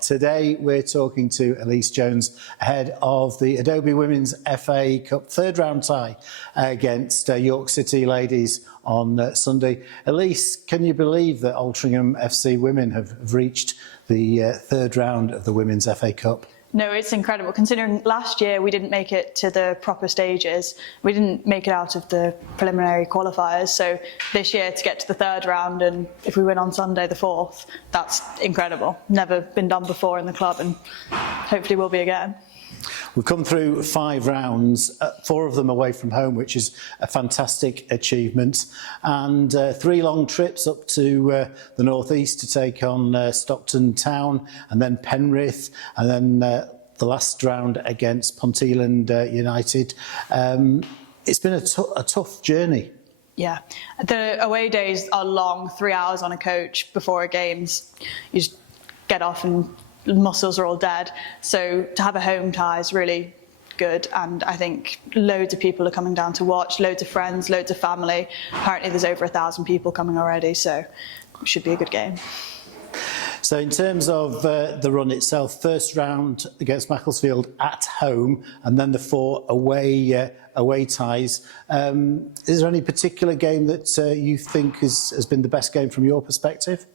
Today we're talking to Elise Jones ahead of the Adobe Women's FA Cup third round tie against York City Ladies on Sunday. Elise, can you believe that Altrincham FC Women have reached the third round of the Women's FA Cup? No, it's incredible. Considering last year we didn't make it to the proper stages, we didn't make it out of the preliminary qualifiers. So this year to get to the third round, and if we win on Sunday the 4th, that's incredible. Never been done before in the club, and hopefully will be again. We've come through 5 rounds, 4 of them away from home, which is a fantastic achievement, and 3 long trips up to the northeast to take on Stockton Town, and then Penrith, and then the last round against Ponteland United. It's been a tough journey. Yeah, the away days are long, 3 hours on a coach before a games. You just get off and muscles are all dead. So to have a home tie is really good, and I think loads of people are coming down to watch, loads of friends, loads of family. Apparently there's over 1,000 people coming already, so it should be a good game. So in terms of the run itself, first round against Macclesfield at home, and then the 4 away ties. Is there any particular game that you think has been the best game from your perspective?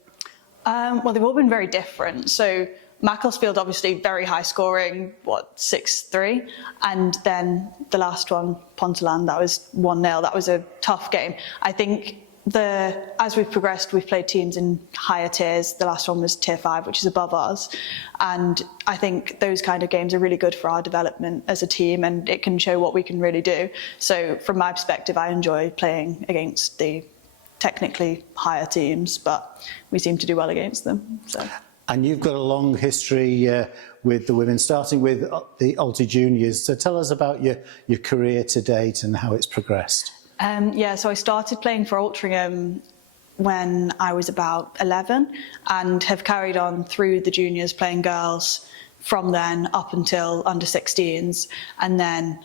Well, they've all been very different. So Macclesfield, obviously very high scoring, 6-3, and then the last one, Ponteland, that was 1-0. That was a tough game. I think as we've progressed, we've played teams in higher tiers. The last one was tier 5, which is above us, and I think those kind of games are really good for our development as a team, and it can show what we can really do. So from my perspective, I enjoy playing against the technically higher teams, but we seem to do well against them. So. And you've got a long history with the women, starting with the Alty juniors. So tell us about your career to date and how it's progressed. Yeah, so I started playing for Altrincham when I was about 11 and have carried on through the juniors, playing girls from then up until under 16s, and then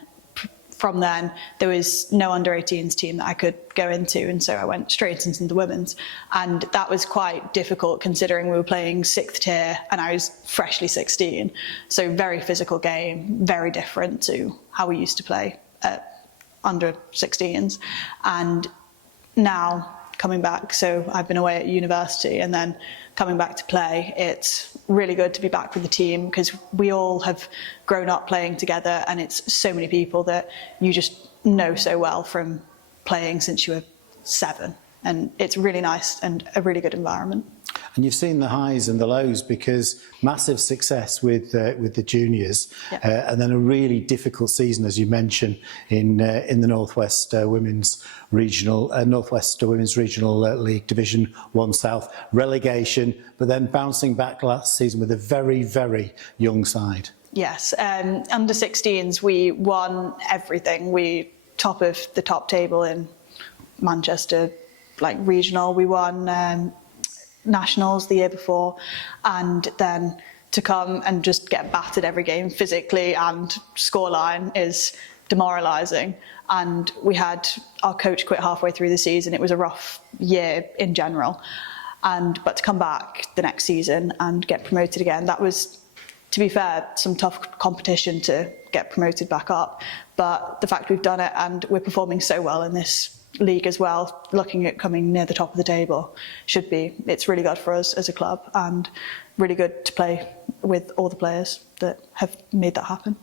from then there was no under 18s team that I could go into, and so I went straight into the women's, and that was quite difficult considering we were playing 6th tier and I was freshly 16, so very physical game, very different to how we used to play at under 16s. And now coming back, so I've been away at university and then coming back to play, it's really good to be back with the team because we all have grown up playing together, and it's so many people that you just know so well from playing since you were 7, and it's really nice and a really good environment. And you've seen the highs and the lows, because massive success with the juniors, yeah. And then a really difficult season, as you mentioned, in the Northwest Women's Regional League Division 1 South, relegation, but then bouncing back last season with a very, very young side. Yes, under 16s we won everything. We top of the top table in Manchester, like regional. We won nationals the year before, and then to come and just get battered every game physically and scoreline is demoralising. And we had our coach quit halfway through the season. It was a rough year in general, but to come back the next season and get promoted again, that was, to be fair, some tough competition to get promoted back up. But the fact we've done it and we're performing so well in this league as well, looking at coming near the top of the table, it's really good for us as a club, and really good to play with all the players that have made that happen.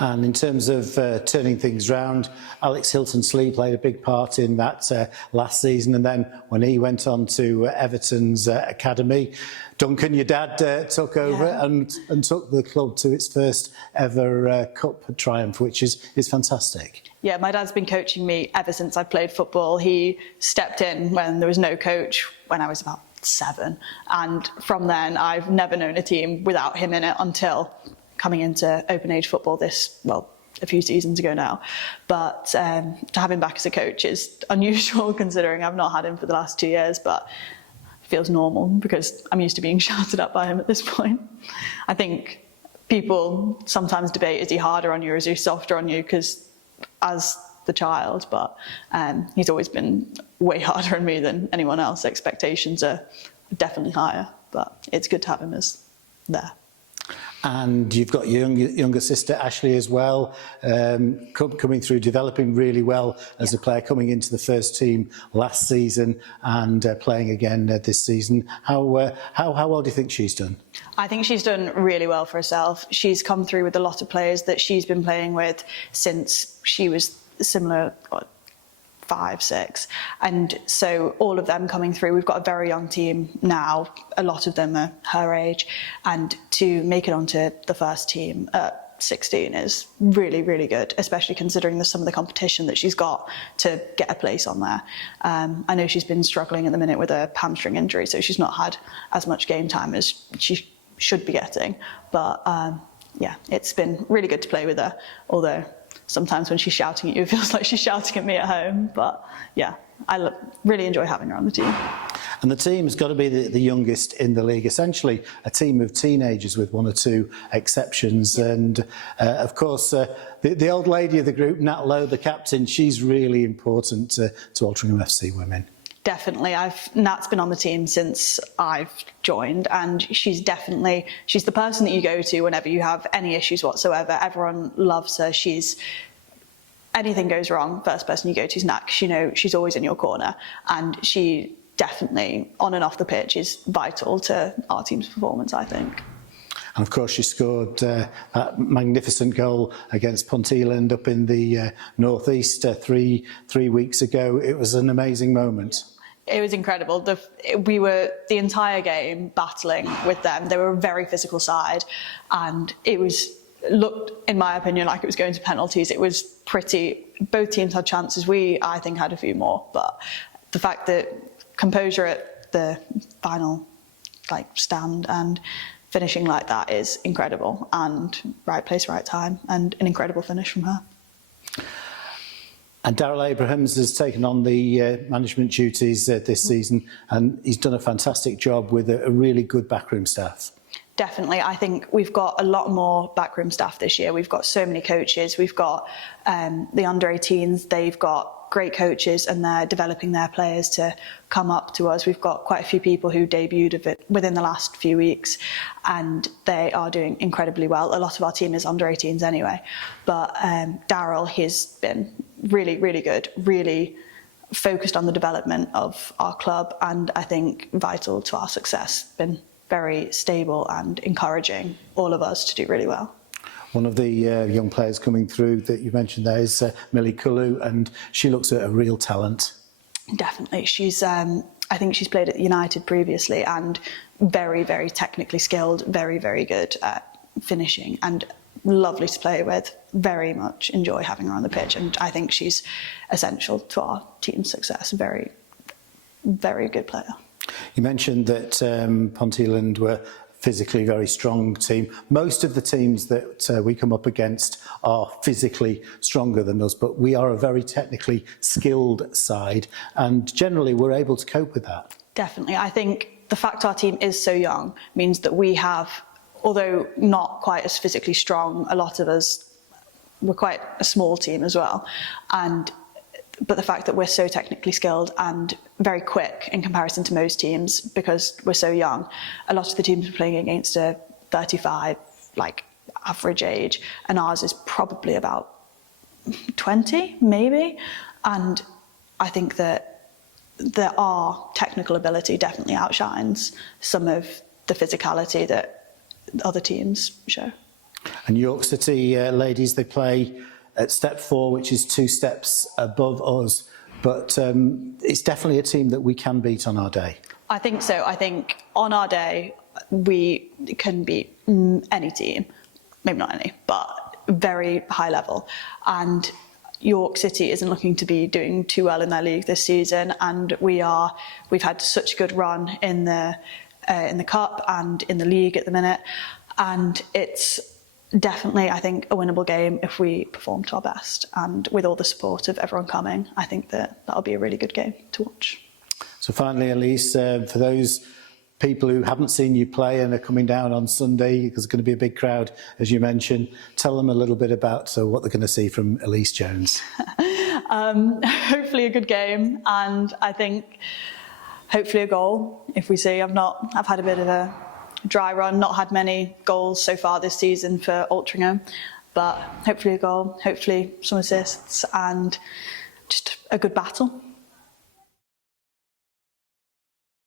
And in terms of turning things round, Alex Hilton-Slee played a big part in that last season, and then when he went on to Everton's academy, Duncan, your dad, took over, yeah, and took the club to its first ever cup triumph, which is fantastic. Yeah, my dad's been coaching me ever since I played football. He stepped in when there was no coach when I was about 7, and from then I've never known a team without him in it until coming into open age football a few seasons ago now. But to have him back as a coach is unusual considering I've not had him for the last 2 years, but it feels normal because I'm used to being shouted at by him at this point. I think people sometimes debate, is he harder on you or is he softer on you, because as the child, but he's always been way harder on me than anyone else. Expectations are definitely higher, but it's good to have him as there. And you've got your younger sister, Ashley, as well, coming through, developing really well as a player, coming into the first team last season and playing again this season. How well do you think she's done? I think she's done really well for herself. She's come through with a lot of players that she's been playing with since she was similar, 5, 6, and so all of them coming through. We've got a very young team now, a lot of them are her age, and to make it onto the first team at 16 is really, really good, especially considering some of the competition that she's got to get a place on there. I know she's been struggling at the minute with a hamstring injury, so she's not had as much game time as she should be getting, but yeah, it's been really good to play with her, although sometimes when she's shouting at you, it feels like she's shouting at me at home. But yeah, I really enjoy having her on the team. And the team's got to be the youngest in the league, essentially a team of teenagers with 1 or 2 exceptions. And of course, the old lady of the group, Nat Lowe, the captain, she's really important to Altrincham FC Women. Definitely. Nat's been on the team since I've joined, and she's the person that you go to whenever you have any issues whatsoever. Everyone loves her. Anything goes wrong, first person you go to is Nat, 'cause you know she's always in your corner, and she definitely, on and off the pitch, is vital to our team's performance, I think. And of course, she scored that magnificent goal against Ponteland up in the northeast 3 weeks ago. It was an amazing moment. It was incredible. We were the entire game battling with them. They were a very physical side, and it looked, in my opinion, like it was going to penalties. It was pretty. Both teams had chances. I think, had a few more, but the fact that composure at the final stand and finishing like that is incredible, and right place, right time, and an incredible finish from her. And Daryl Abrahams has taken on the management duties this season, and he's done a fantastic job with a really good backroom staff. Definitely. I think we've got a lot more backroom staff this year. We've got so many coaches. We've got the under-18s. They've got great coaches, and they're developing their players to come up to us. We've got quite a few people who debuted within the last few weeks, and they are doing incredibly well. A lot of our team is under-18s anyway, but Daryl, he's been really, really good, really focused on the development of our club, and I think vital to our success. Been very stable and encouraging all of us to do really well. One of the young players coming through that you mentioned there is Millie Cullu, and she looks a real talent. Definitely. I think she's played at United previously, and very, very technically skilled, very, very good at finishing, and lovely to play with. Very much enjoy having her on the pitch, and I think she's essential to our team's success. Very, very good player. You mentioned that Ponteland were physically very strong team. Most of the teams that we come up against are physically stronger than us, but we are a very technically skilled side, and generally we're able to cope with that. Definitely. I think the fact our team is so young means that we have, although not quite as physically strong, a lot of us, we're quite a small team as well, but the fact that we're so technically skilled and very quick in comparison to most teams, because we're so young, a lot of the teams we're playing against are 35, average age, and ours is probably about 20, maybe. And I think that our technical ability definitely outshines some of the physicality that other teams show. And York City ladies, they play at step 4, which is 2 steps above us, but it's definitely a team that we can beat on our day. I think so. I think on our day we can beat any team, maybe not any, but very high level. And York City isn't looking to be doing too well in their league this season, and we've had such a good run in the cup and in the league at the minute, and it's definitely, I think, a winnable game if we perform to our best, and with all the support of everyone coming, I think that'll be a really good game to watch. So finally, Elise, for those people who haven't seen you play and are coming down on Sunday, because there's going to be a big crowd, as you mentioned, tell them a little bit about what they're going to see from Elise Jones. Hopefully a good game, and I think hopefully a goal. If we see, I've had a bit of a dry run, not had many goals so far this season for Altrincham, but hopefully a goal, hopefully some assists, and just a good battle.